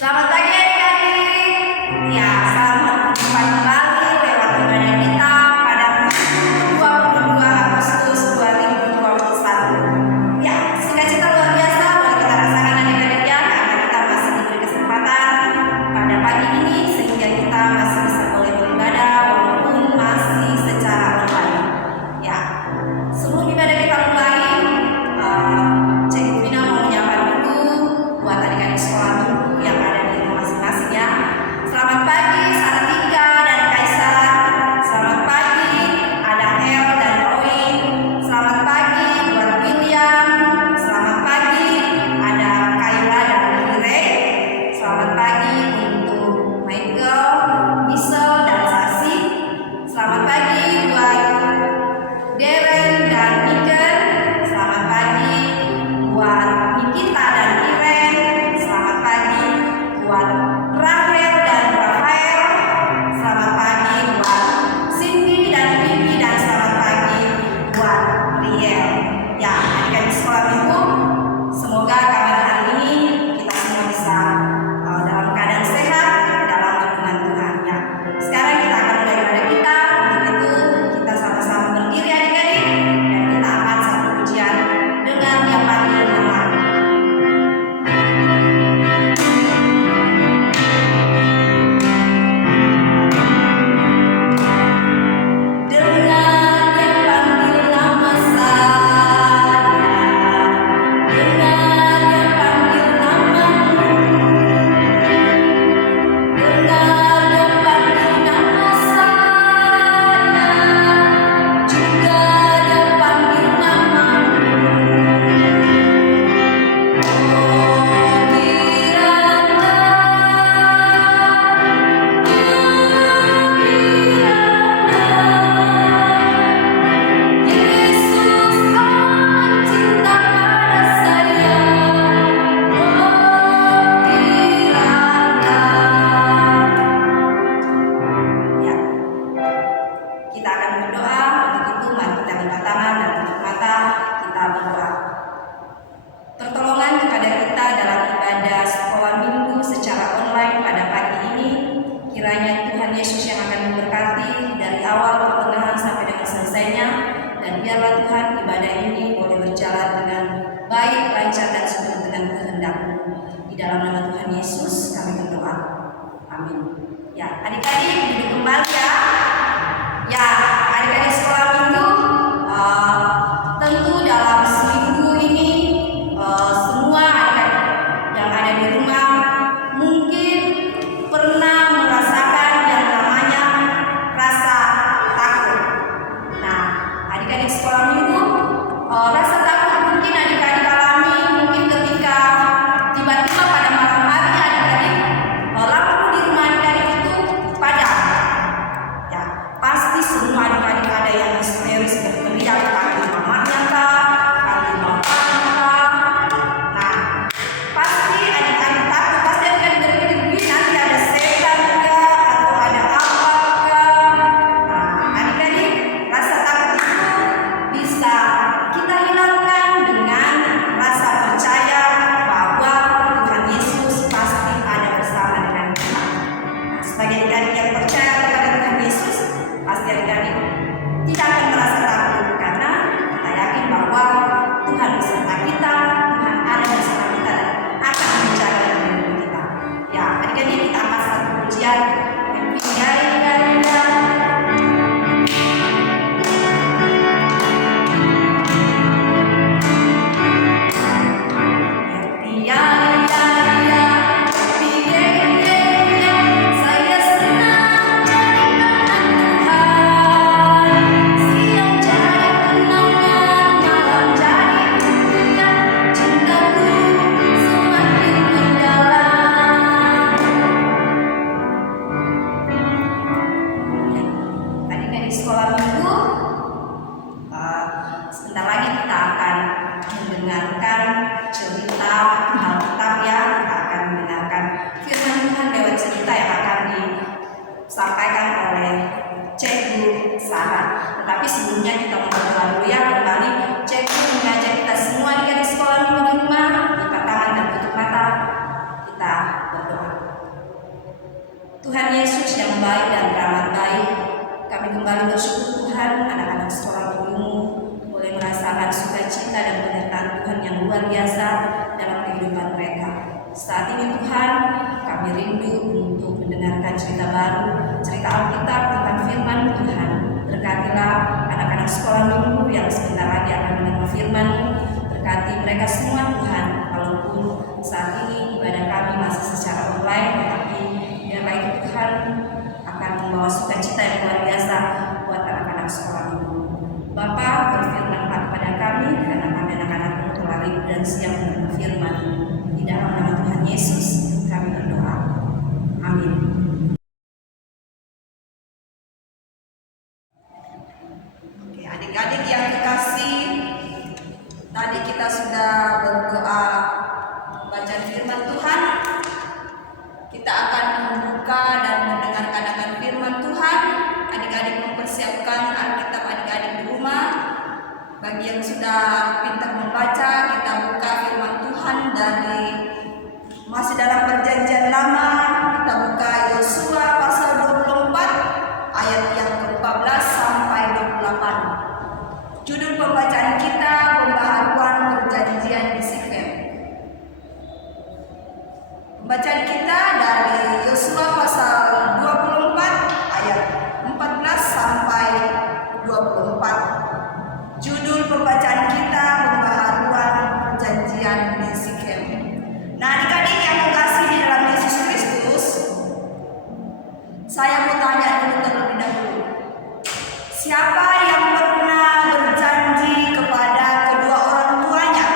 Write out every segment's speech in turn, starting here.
Selamat pagi adik-adik. Ya, selamat berjumpa kembali lewat ibadah kita pada 22 Agustus 2021. Ya, sukacita luar biasa boleh kita rasakan adik-adik ya, karena kita masih diberi kesempatan pada pagi ini sehingga kita masih bisa boleh beribadah walaupun masih secara online. Ya, sebelum ibadah kita mulai, Cikgu Vina mau menyapa dulu buat adik-adik sekolah minggu yang ada di rumah masing-masing ya. Selamat pagi Sartika dan Kaisar. Selamat pagi ada El dan Roy. Selamat pagi buat William. Selamat pagi ada Kayla dan Lire. Selamat pagi untuk Michael, Michelle dan Sasi. Selamat pagi buat Darren dan Niken. Selamat pagi buat Nikita dan Iren. Selamat pagi buat Rahel dan Rafael. Selamat pagi buat Cindy dan Bibi, dan selamat pagi buat Riel. Ya, adik-adik sekolah minggu, semoga kabar hari ini kita semua bisa dalam keadaan sehat dalam lindungan Tuhan ya. Sekarang kita akan mulai ibadah kita. Untuk itu kita sama-sama berdiri adik-adik, dan kita akan satu pujian dengan yang panggil nama. Dengan yang panggil nama saya, dengan yang panggil namamu, dengan yang panggil nama saya, juga yang panggil namamu. Oh kiranya Yesus amat cinta pada saya. Oh kiranya. Ya, kita akan berdoa. Untuk itu mari kita lipat tangan dan tutup mata, kita berdoa. Pertolongan kepada kita dalam ibadah sekolah minggu secara online pada pagi ini, kiranya Tuhan Yesus yang akan memberkati dari awal pertengahan sampai dengan selesainya, dan biarlah Tuhan ibadah ini boleh berjalan dengan baik, lancar dan sesuai dengan kehendak-Mu. Di dalam nama Tuhan Yesus kami berdoa. Amin. Ya, adik-adik duduk kembali ya. Ya, adik-adik sekolah minggu, tentu dalam seminggu ini semua adik-adik yang ada di rumah mungkin pernah merasakan yang namanya rasa takut. Nah, adik-adik sekolah minggu, rasa takut mungkin adik-adik alami mungkin ketika tiba-tiba pada malam hari adik-adik lampu di rumah adik-adik itu padam. Ya, pasti semua adik-adik ada yang histeris berteriak panggil mamanya kah, panggil bapaknya kah. Nah, pasti adik-adik takut, pasti adik-adik berpikir begini, nanti ada setan kah atau ada apa kah. Nah, adik-adik, rasa takut itu bisa kita hilangkan dengan rasa percaya bahwa Tuhan Yesus pasti ada bersama dengan kita. Nah, sebagai adik-adik yang percaya kepada Tuhan Yesus, pasti adik-adik tidak akan merasa takut, karena kita yakin bahwa Tuhan beserta kita, Tuhan ada bersama kita dan akan menjaga dan melindungi kita. Ya, adik-adik, kita akan satu pujian. Saya senang jadi anak Tuhan, siang jadi kenangan, malam jadi impian, cintaku semakin mendalam. Adik-adik sekolah minggu, sebentar lagi kita akan mendengarkan cerita Alkitab ya. Kita akan mendengarkan firman Tuhan lewat cerita yang akan disampaikan oleh Cikgu Sarah. Tetapi sebelumnya kita mau berdoa dulu ya. Kembali Cikgu mengajak kita semua adik-adik sekolah minggu di rumah, lipat tangan dan tutup mata. Kita berdoa. Tuhan Yesus yang baik dan teramat baik, kami kembali bersyukur Tuhan, anak-anak sekolah minggu boleh merasakan sukacita dan penyertaan Tuhan yang luar biasa dalam kehidupan mereka. Saat ini Tuhan, kami rindu untuk mendengarkan cerita baru, cerita Alkitab tentang firman Tuhan. Berkatilah anak-anak sekolah minggu yang sebentar lagi akan menerima firman-Mu. Berkati mereka semua Tuhan, walaupun saat ini ibadah kami masih secara online, tetapi biarlah itu Tuhan akan membawa sukacita yang luar biasa buat anak-anak sekolah minggu. Bapa, berfirmanlah kepada kami, karena kami anak-anak-Mu telah rindu dan siap menerima firman-Mu. Di dalam nama Tuhan Yesus kami berdoa. Amin. Oke, adik-adik yang kekasih, tadi kita sudah berdoa baca firman Tuhan. Kita akan membuka dan mendengarkan akan firman Tuhan. Adik-adik mempersiapkan Alkitab adik-adik di rumah. Bagi yang sudah pintar membaca, kita buka firman Tuhan dari masih dalam perjanjian lama. Kita buka Yosua pasal 24 ayat yang ke-14 sampai 28. Judul pembacaan kita pembaharuan perjanjian di Sikem. Pembacaan kita dari Yosua pasal 24 ayat 14 sampai 24. Judul pembacaan kita pembaharuan perjanjian di Sikem. Nah, adik-adik yang kekasih di dalam Yesus Kristus, saya mau tanya dulu terlebih dahulu. Siapa yang pernah berjanji kepada kedua orang tuanya?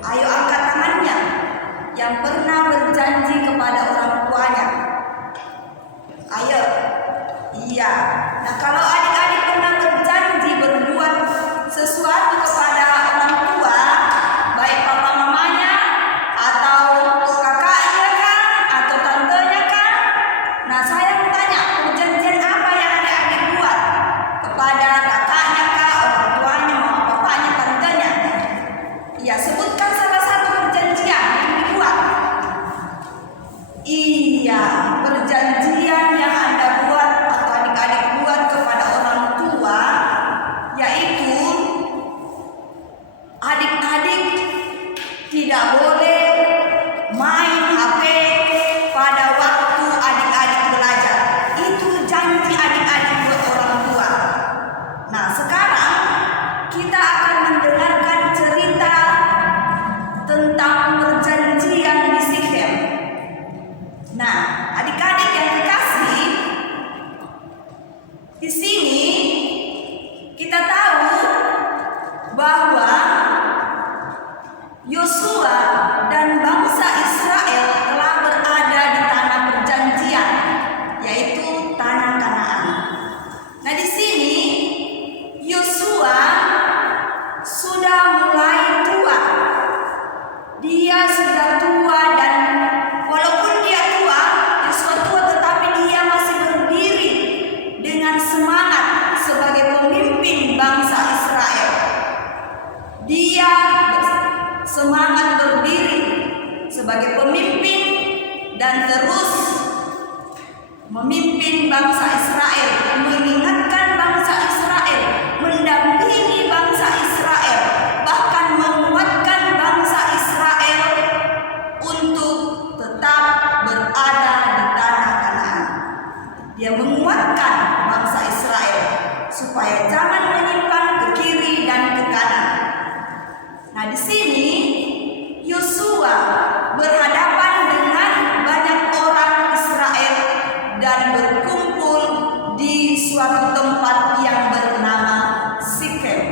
Ayo angkat tangannya. Yang pernah berjanji kepada orang tuanya. Ayo. Iya. Nah, kalau adik-adik pernah berjanji berbuat sesuatu kepada orang tua, baik papa mamanya atau kakaknya kan atau tantenya kan. Nah, saya mau tanya, perjanjian apa yang adik-adik buat kepada kakaknya kah, orang tuanya, mama papanya, tantenya? Iya, sebutkan salah satu perjanjian yang dibuat. Iya, perjanjian yang Anda buat atau adik-adik buat kepada orang tua, yaitu adik-adik tidak boleh main HP pada waktu adik-adik belajar. Itu janji adik-adik buat orang tua. Nah, sekarang kita akan mendengarkan cerita tentang perjanjian di Sikem. Nah, adik-adik yang kekasih, di sini kita tahu bahwa Yosua dan bangsa Israel telah berada di tanah perjanjian, yaitu tanah Kanaan. Nah, di sini Yosua sudah mulai tua. Dia sudah tua dan walaupun dia tua, Yosua tua, tetapi dia masih berdiri dengan semangat sebagai pemimpin bangsa Israel. Dia semangat berdiri sebagai pemimpin dan terus memimpin bangsa Israel, mengingatkan bangsa Israel, mendampingi bangsa Israel, bahkan menguatkan bangsa Israel untuk tetap berada di tanah Kanaan. Dia menguatkan bangsa Israel supaya jangan menyimpang ke kiri dan ke kanan. Nah, di sini Yosua berhadapan dengan banyak orang Israel dan berkumpul di suatu tempat yang bernama Sikem.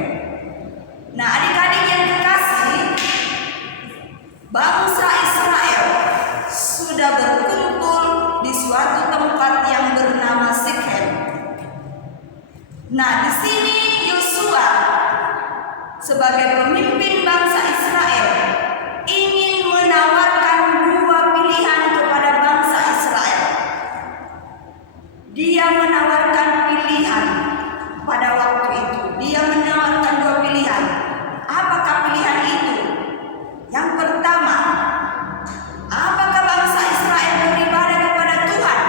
Nah, adik-adik yang kekasih, bangsa Israel sudah berkumpul di suatu tempat yang bernama Sikem. Nah, di sini Yosua sebagai pemimpin bangsa Israel ingin menawarkan dua pilihan kepada bangsa Israel. Dia menawarkan pilihan pada waktu itu. Dia menawarkan dua pilihan. Apakah pilihan itu? Yang pertama, apakah bangsa Israel beribadah kepada Tuhan?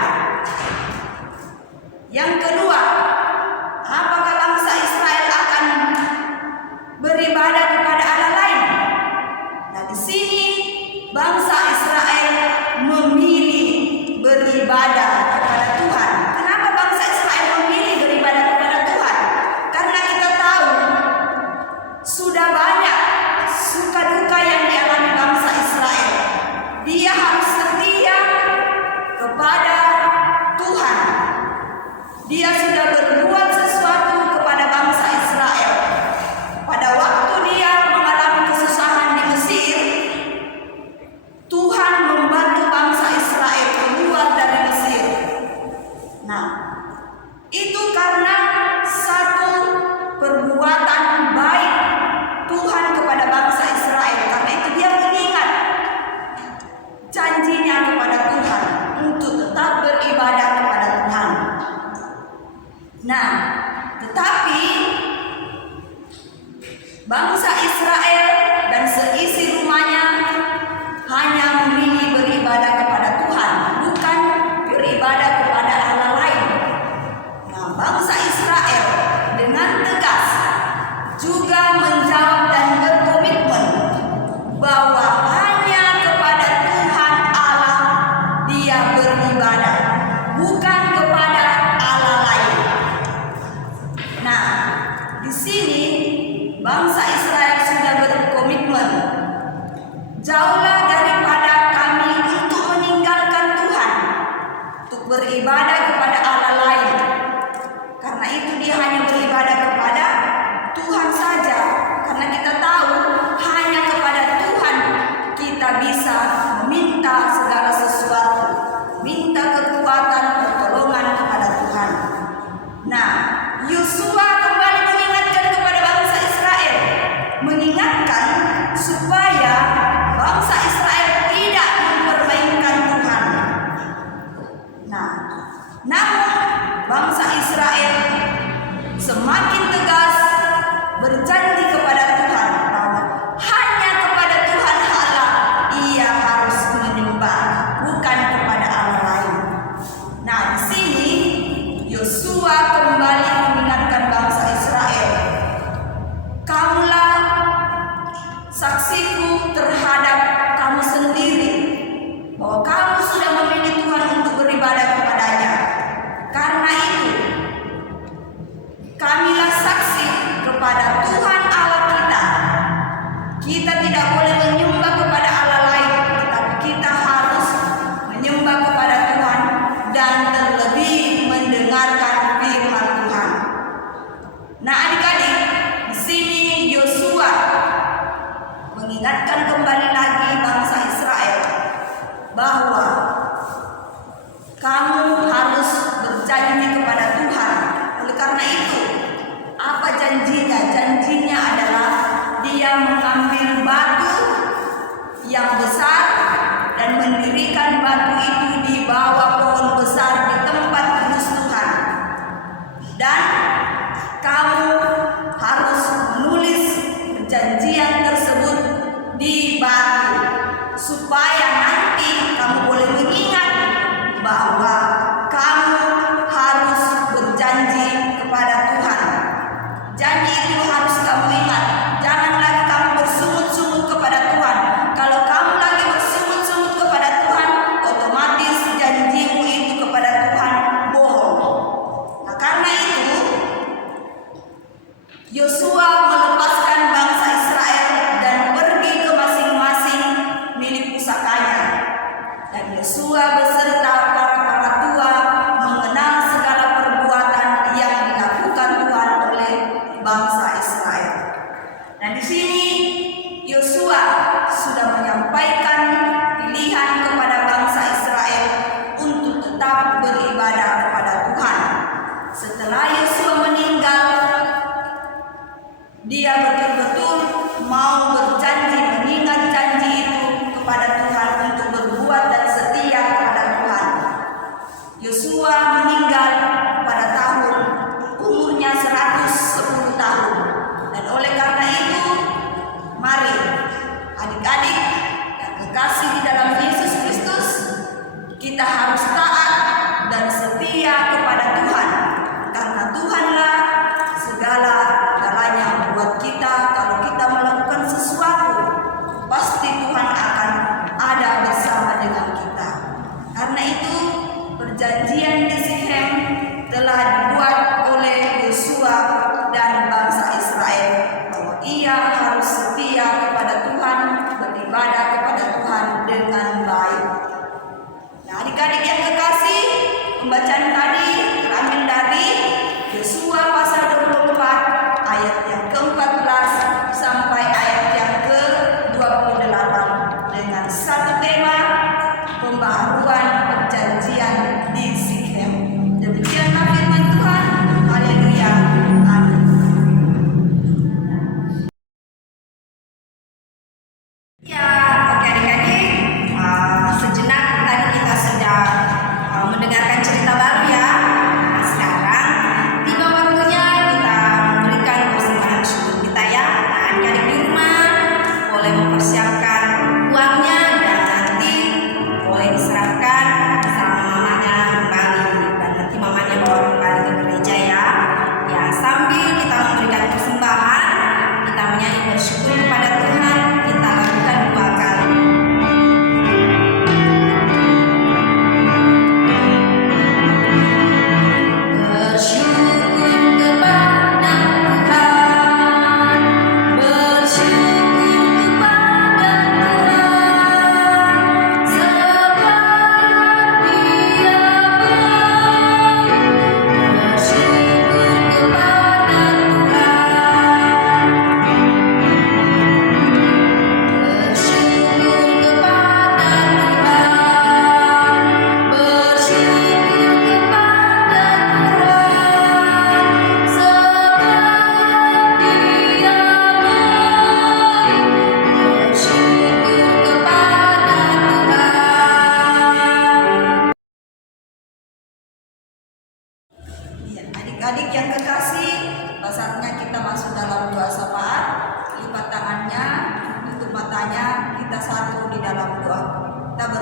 Bangsa Israel dan seisi rumahnya hanya memilih beribadah kepada Tuhan, bukan beribadah kepada Allah lain. Nah, bangsa Israel dengan tegas juga menjawab dan berkomitmen bahwa hanya kepada Tuhan Allah dia beribadah, bukan kepada Allah lain. Nah, di sini bangsa Israel sudah berkomitmen, jauhlah daripada kami untuk meninggalkan Tuhan, untuk beribadah kepada Allah lain. Karena itu dia hanya beribadah kepada Tuhan saja. Karena kita tahu hanya kepada Tuhan kita bisa meminta segala sesuatu, minta kekuatan, pertolongan kepada Tuhan. Nah, Yosua kembali mengingatkan kepada bangsa Israel, mengingatkan supaya bangsa Israel tidak mempermainkan Tuhan. Nah, namun bangsa Israel semakin tegas berjanji kepada Tuhan bahwa hanya kepada Tuhan Allah ia harus menyembah, bukan kepada Allah lain. Nah, di sini Yosua kembali mengingatkan bangsa Israel, kamulah saksiku terhadap kamu sendiri, bahwa kamu sudah memilih Tuhan untuk beribadah kepadanya. Karena itu kamilah saksi kepada Tuhan Allah kita. Kita tidak boleh menyembah kepada Allah lain, tetapi kita harus menyembah kepada Tuhan dan terlebih mendengarkan firman Tuhan. Nah, adik-adik, di sini Yosua mengingatkan kembali lagi bangsa Israel bahwa kamu harus berjanji kepada Tuhan. Oleh karena itu, apa janjinya? Janjinya adalah dia mengambil batu yang besar dan mendirikan batu itu di bawah pohon besar di tempat kudus Tuhan. Dan kamu harus menulis perjanjian tersebut di batu supaya nanti kamu boleh mengingat bahwa kamu harus berjanji kepada Tuhan. Janji itu harus kamu ingat. Jangan lagi kamu bersungut-sungut kepada Tuhan. Kalau kamu lagi bersungut-sungut kepada Tuhan, otomatis janjimu itu kepada Tuhan bohong. Nah, karena itu Yosua melepaskan bangsa Israel dan pergi ke masing-masing milik pusakanya. Dan Yosua beserta para tua mengenal segala perbuatan yang dilakukan Tuhan oleh bangsa Israel. Dan di sini Yosua sudah menyampaikan pilihan kepada bangsa Israel untuk tetap beribadah kepada Tuhan. Setelah Yosua meninggal, dia betul-betul mau berjanji, mengingat janji itu kepada Tuhan untuk berbuat dan setia kepada Tuhan. Yosua meninggal pada tahun umurnya 110 tahun. Dan oleh karena itu, mari adik-adik yang kekasih di dalam Yesus Kristus, kita harus taat dan setia kepada Tuhan. Karena Tuhanlah segala-galanya buat kita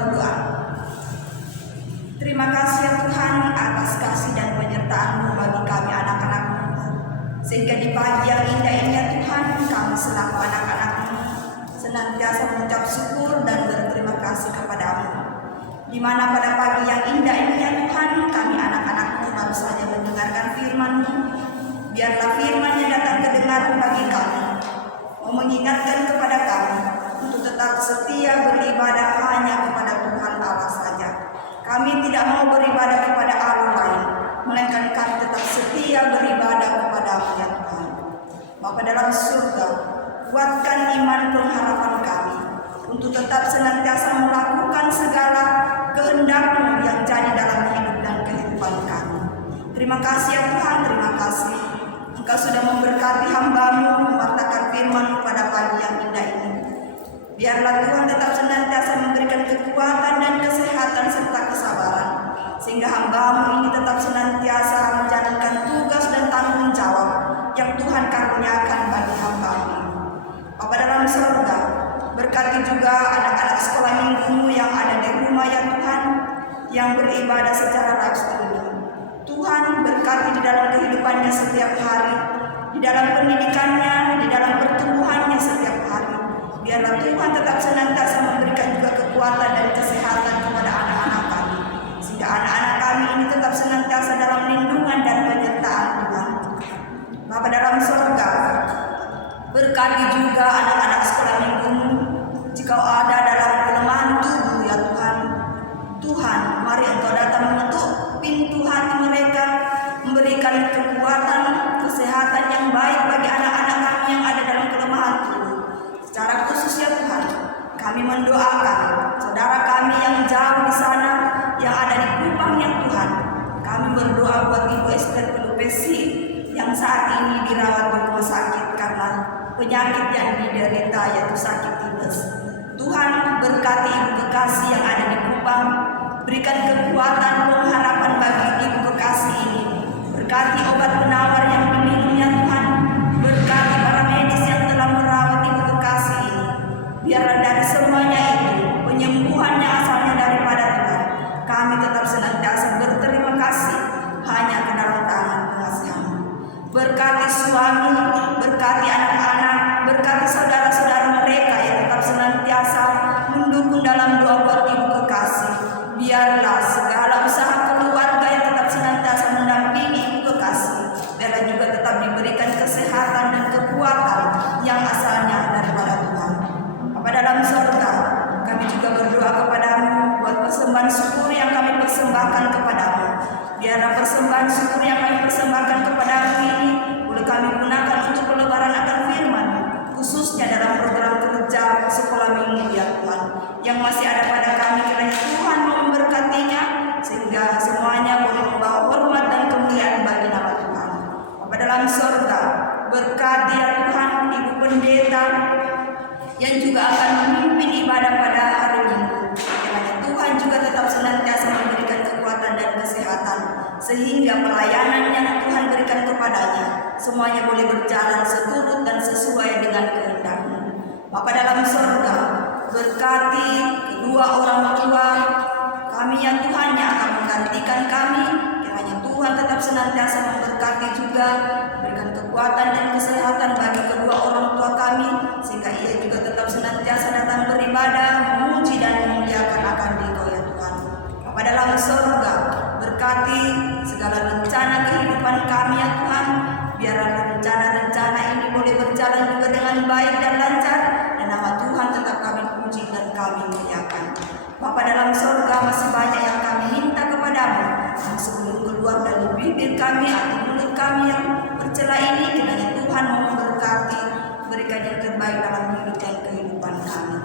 berdoa. Terima kasih ya Tuhan atas kasih dan penyertaan-Mu bagi kami anak-anak-Mu. Sehingga di pagi yang indah ini ya Tuhan, kami selaku anak-anak-Mu senantiasa mengucap syukur dan berterima kasih kepada-Mu. Di mana pada pagi yang indah ini ya Tuhan, kami anak-anak-Mu baru saja mendengarkan firman-Mu. Biarlah firman yang datang kedengaran bagi kami, mau mengingatkan kepada kami untuk tetap setia beribadah hanya kepada Tuhan Allah saja. Kami tidak mau beribadah kepada Allah lain, melainkan kami tetap setia beribadah kepada-Mu ya Tuhan. Bapa dalam surga, kuatkan iman pengharapan kami untuk tetap senantiasa melakukan segala kehendak-Mu yang jadi dalam hidup dan kehidupan kami. Terima kasih ya Tuhan, terima kasih. Engkau sudah memberkati hamba-Mu mewartakan firman-Mu pada pagi yang indah ini. Biarlah Tuhan tetap senantiasa memberikan kekuatan dan kesehatan serta kesabaran, sehingga hamba-Mu ini tetap senantiasa menjalankan tugas dan tanggung jawab yang Tuhan karuniakan bagi hamba-Mu. Bapa dalam surga, berkati juga anak-anak sekolah minggu-Mu yang ada di rumah ya Tuhan, yang beribadah secara live streaming. Tuhan berkati di dalam kehidupannya setiap hari, di dalam pendidikannya, di dalam pertumbuhannya setiap hari. Biarlah Tuhan tetap senantiasa memberikan juga kekuatan dan kesehatan kepada anak-anak kami, sehingga anak-anak kami ini tetap senantiasa dalam lindungan dan penyertaan Tuhan. Bapa dalam surga, berkati juga anak-anak sekolah minggu-Mu. Jika ada dalam kelemahan tubuh ya Tuhan, Tuhan, mari Engkau datang mengetuk pintu hati mereka, memberikan kekuatan, kesehatan yang baik bagi anak-anak kami yang ada dalam kelemahan tubuh. Secara khusus ya Tuhan, kami mendoakan saudara kami yang jauh di sana, yang ada di Kupang ya Tuhan. Kami berdoa buat Ibu Esther Pelupesi yang saat ini dirawat di rumah sakit karena penyakit yang diderita yaitu sakit tipes. Tuhan berkati Ibu Kekasih yang ada di Kupang, berikan kekuatan pengharapan bagi Ibu Kekasih ini. Berkati obat penawar yang diminumnya Tuhan, berkati para medis yang telah merawat Ibu Kekasih ini. Biarlah dari semuanya itu penyembuhannya asalnya daripada Tuhan. Kami tetap senantiasa berterima kasih hanya ke dalam tangan pengasihan-Mu. Berkati suami, berkati anak-anak, berkati saudara-saudara mereka yang tetap senantiasa mendukung dalam doa buat Ibu Kekasih. Biarlah segala usaha keluarga yang tetap senantiasa mendampingi Ibu Kekasih, biarlah juga tetap diberikan kesehatan dan kekuatan yang asalnya daripada Tuhan. Bapa dalam surga, kami juga berdoa kepada-Mu buat persembahan syukur yang kami persembahkan kepada-Mu. Biarlah persembahan syukur yang kami persembahkan kepada-Mu ini boleh kami gunakan untuk pelebaran akan firman-Mu, khususnya dalam program kerja sekolah minggu ya Tuhan, yang masih ada pada kami. Kiranya Tuhan memberkatinya sehingga semuanya boleh membawa hormat dan kemuliaan bagi nama Tuhan. Bapa dalam surga, berkati ya Tuhan Ibu Pendeta yang juga akan memimpin ibadah pada hari Minggu. Kiranya Tuhan juga tetap senantiasa memberikan kekuatan dan kesehatan, sehingga pelayanan yang Tuhan berikan kepadanya semuanya boleh berjalan seturut dan sesuai dengan kehendak-Mu. Bapa dalam surga, berkati kedua orang tua kami yang Tuhan yang akan menggantikan kami. Kiranya Tuhan tetap senantiasa memberkati juga, berikan kekuatan dan kesehatan bagi kedua orang tua kami, sehingga ia juga tetap senantiasa datang beribadah, memuji dan memuliakan akan Dikau ya Tuhan. Bapa dalam surga, berkati segala rencana kehidupan kami ya Tuhan. Biarlah rencana-rencana ini boleh berjalan juga dengan baik dan lancar, dan nama Tuhan tetap kami puji dan kami muliakan. Bapa dalam surga, masih banyak yang kami minta kepada-Mu, yang sebelum keluar dari bibir kami atau mulut kami yang bercela ini, kiranya Tuhan mau memberkati, berikan yang terbaik dalam hidup dan kehidupan kami.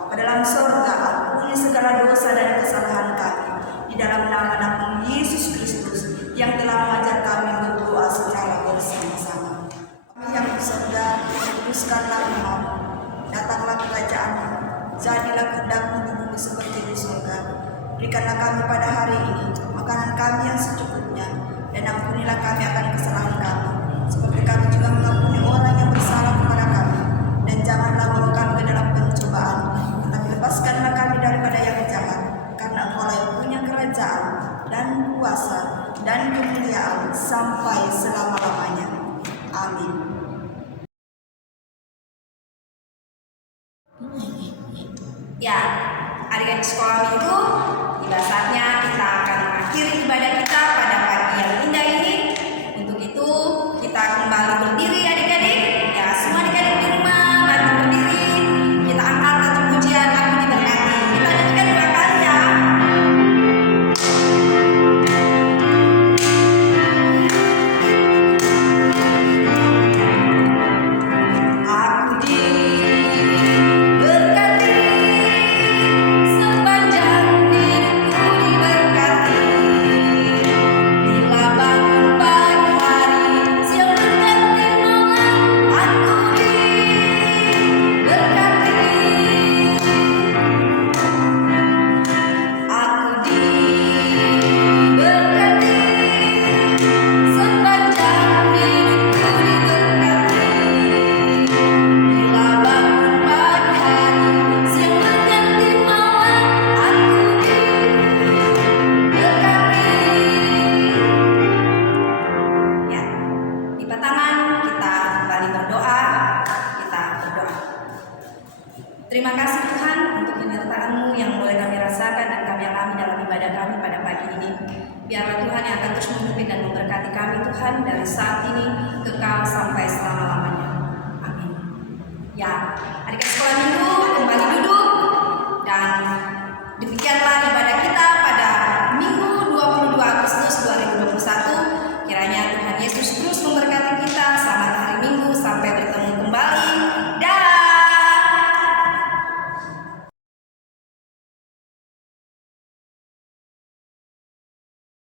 Bapa dalam surga, ampuni segala dosa dan kesalahan kami, di dalam nama Anak-Mu Yesus Kristus yang telah mengajar kami berdoa secara bersama-sama. Kami yang di surga, kuduskanlah nama-Mu, datanglah kerajaan-Mu, jadilah kehendak-Mu di bumi seperti di surga. Berikanlah kami pada hari ini makanan kami yang secukupnya, dan ampunilah kami akan kesalahan kami, seperti kami juga mengampuni orang yang bersalah kepada kami. Dan janganlah bawa kami ke dalam pencobaan, tetapi lepaskanlah kami daripada yang jahat. Ya, adik-adik sekolah minggu, tiba saatnya kita akan mengakhiri ibadah kita pada pagi yang indah ini. Untuk itu, kita kembali berdiri adik-adik. Ya, semua adik-adik di rumah bantu berdiri. Kita angkat satu pujian Aku Diberkati. Kita nyanyikan 2 kali ya. Aku diberkati, sepanjang hidupku diberkati. Bila bangun pagi hari, siang berganti malam, aku diberkati. Aku diberkati, sepanjang hidupku diberkati. Bila bangun pagi hari, siang berganti malam, aku diberkati. Ya, lipat tangan, kita kembali berdoa. Kita berdoa. Terima kasih Tuhan untuk penyertaan-Mu yang boleh kami rasakan dan kami alami dalam ibadah kami pada pagi ini. Biarlah Tuhan yang akan terus memimpin dan memberkati kami Tuhan dari saat ini kekal sampai selama-lamanya.